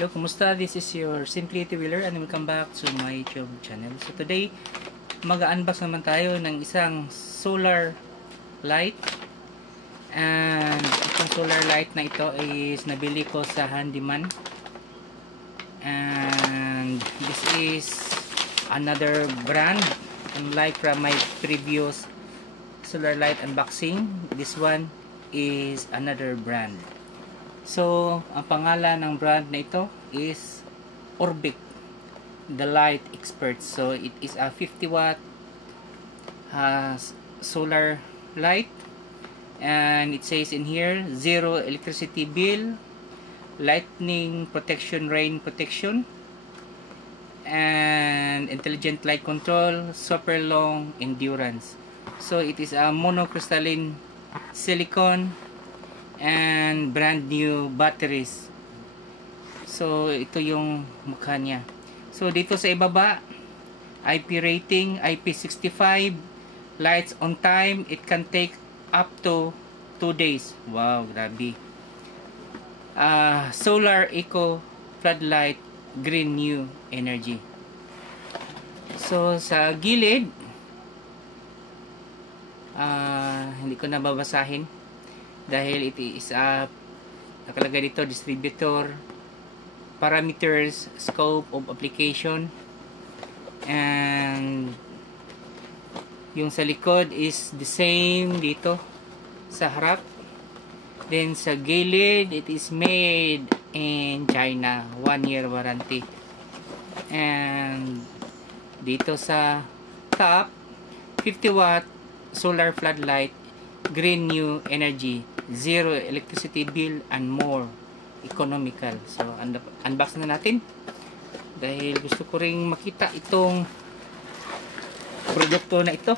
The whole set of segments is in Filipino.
Hello, kumusta? This is your Simply Wheeler and welcome back to my YouTube channel. So today, mag-unbox naman tayo ng isang solar light. And itong solar light na ito is nabili ko sa Handyman. And this is another brand. Unlike from my previous solar light unboxing, this one is another brand. So, ang pangalan ng brand na ito is Orbic, the Light Expert. So, it is a 50 watt solar light. And it says in here, zero electricity bill, lightning protection, rain protection, and intelligent light control, super long endurance. So, it is a monocrystalline silicone and brand new batteries. So ito yung mukha niya. So dito sa ibaba, IP rating IP65, lights on time, it can take up to 2 days. Wow, grabe. Solar eco floodlight, green new energy. So sa gilid, hindi ko na babasahin dahil it is nakalagay dito distributor, parameters, scope of application, and yung sa likod is the same dito sa harap. Then sa gilid, it is made in China, 1 year warranty. And dito sa top, 50 watt solar floodlight, green new energy, zero electricity bill, and more economical. So unbox na natin dahil gusto ko ring makita itong produkto na ito.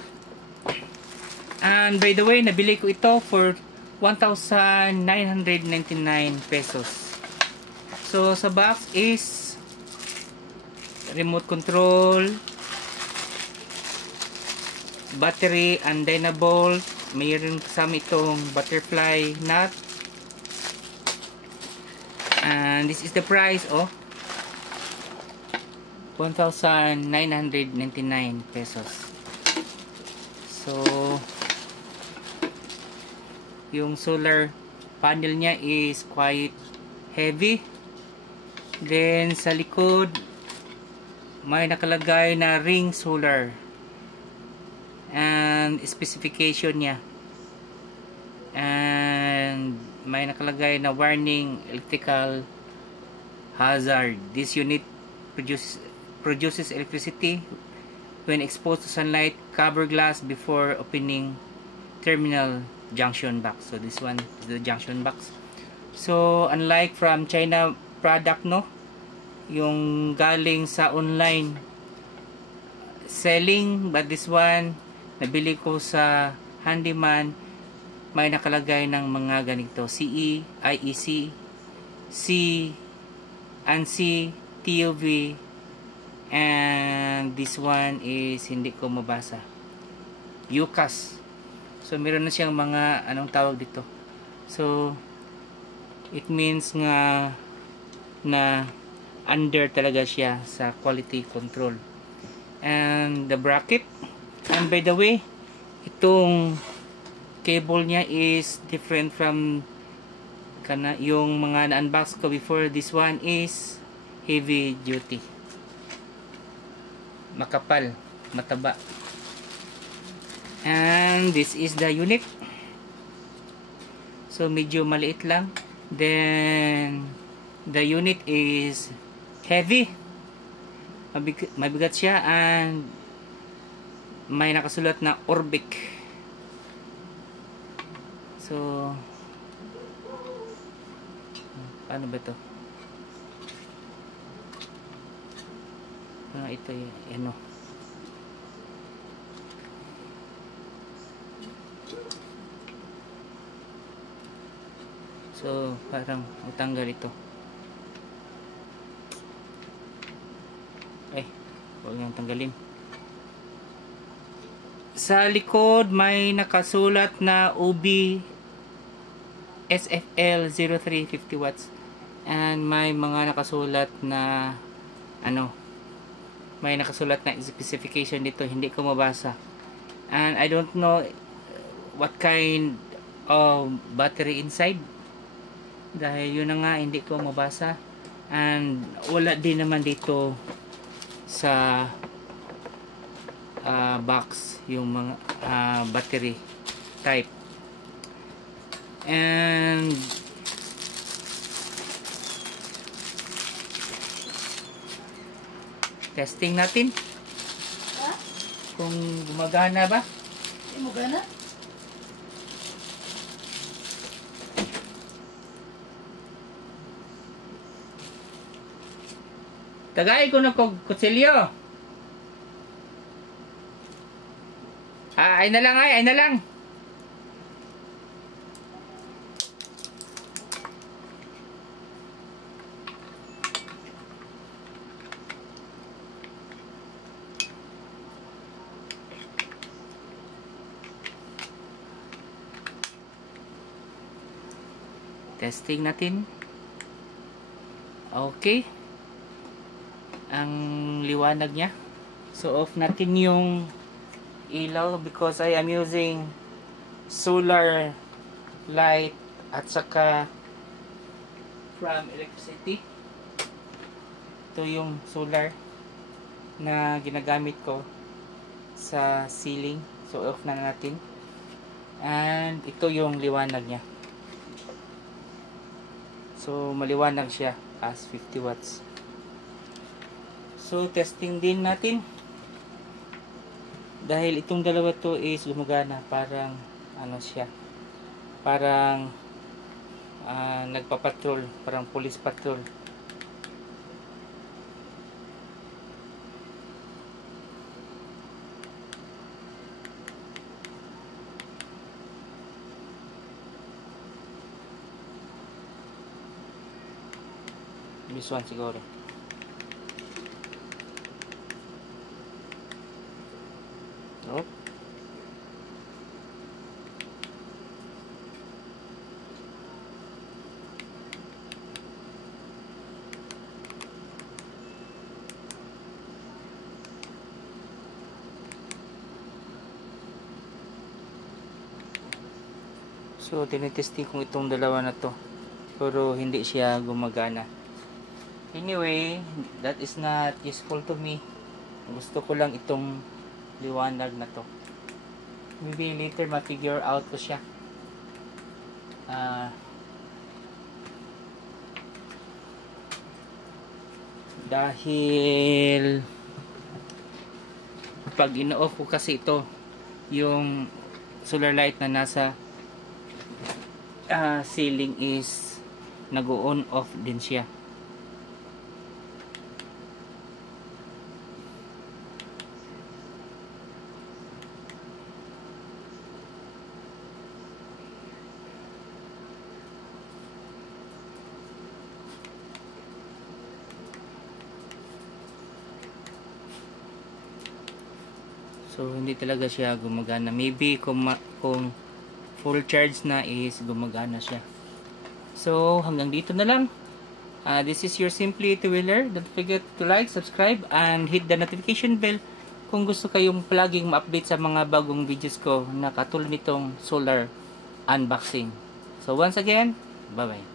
And by the way, nabili ko ito for 1,999 pesos. So sa box is remote control, battery, and dynavolt. Mayroon kasama itong butterfly nut. And this is the price of 1,999 pesos. So yung solar panel niya is quite heavy. Then sa likod may nakalagay na ring solar and specification niya, and may nakalagay na warning electrical hazard. This unit produces electricity when exposed to sunlight. Cover glass before opening terminal junction box. So this one is the junction box. So unlike from China product, no, yung galing sa online selling, but this one nabili ko sa Handyman, may nakalagay ng mga ganito: CE, IEC, C, ANSI, TUV, and this one is hindi ko mabasa, UCAS. So meron na siyang mga anong tawag dito. So it means nga na under talaga siya sa quality control. And the bracket, and by the way, itong cable niya is different from yung mga na-unbox ko before. This one is heavy duty, makapal, mataba. And this is the unit. So medyo maliit lang. Then the unit is heavy, mabigat siya, and may nakasulat na Orbic. So paano ba ito? Ito yung ano. So parang matanggal ito. Huwag nang tanggalin. Sa likod may nakasulat na OB SFL 0350 watts. And may mga nakasulat na may nakasulat na specification dito, hindi ko mabasa. And I don't know what kind of battery inside, dahil yun na nga hindi ko mabasa. And wala din naman dito sa box yung mga battery type. And testing natin kung gumagana ba. Gumagana? Tagay ko na kutsilyo. Ay na lang, ay na lang. Testing natin. Okay. Ang liwanag niya. So off natin yung ilaw because I am using solar light at saka from electricity. Ito yung solar na ginagamit ko sa ceiling. So off na natin. And ito yung liwanag niya. So maliwanag siya as 50 watts. So testing din natin. Dahil itong dalawa to is gumagana, parang siya. Parang nagpapatrol, parang police patrol. This one siguro. Oh. So tinitesting kong itong dalawa na to, pero hindi siya gumagana. Anyway, that is not useful to me. Gusto ko lang itong liwanag na to. Maybe later ma-figure out ko siya. Dahil pag ino-off ko kasi ito, yung solar light na nasa ceiling is nag-on off din siya. So hindi talaga siya gumagana. Maybe kung full charge na is gumagana siya. So hanggang dito na lang. This is your Simply Two-Wheeler. Don't forget to like, subscribe, and hit the notification bell kung gusto kayong palaging ma-update sa mga bagong videos ko na katulad nitong solar unboxing. So once again, bye bye.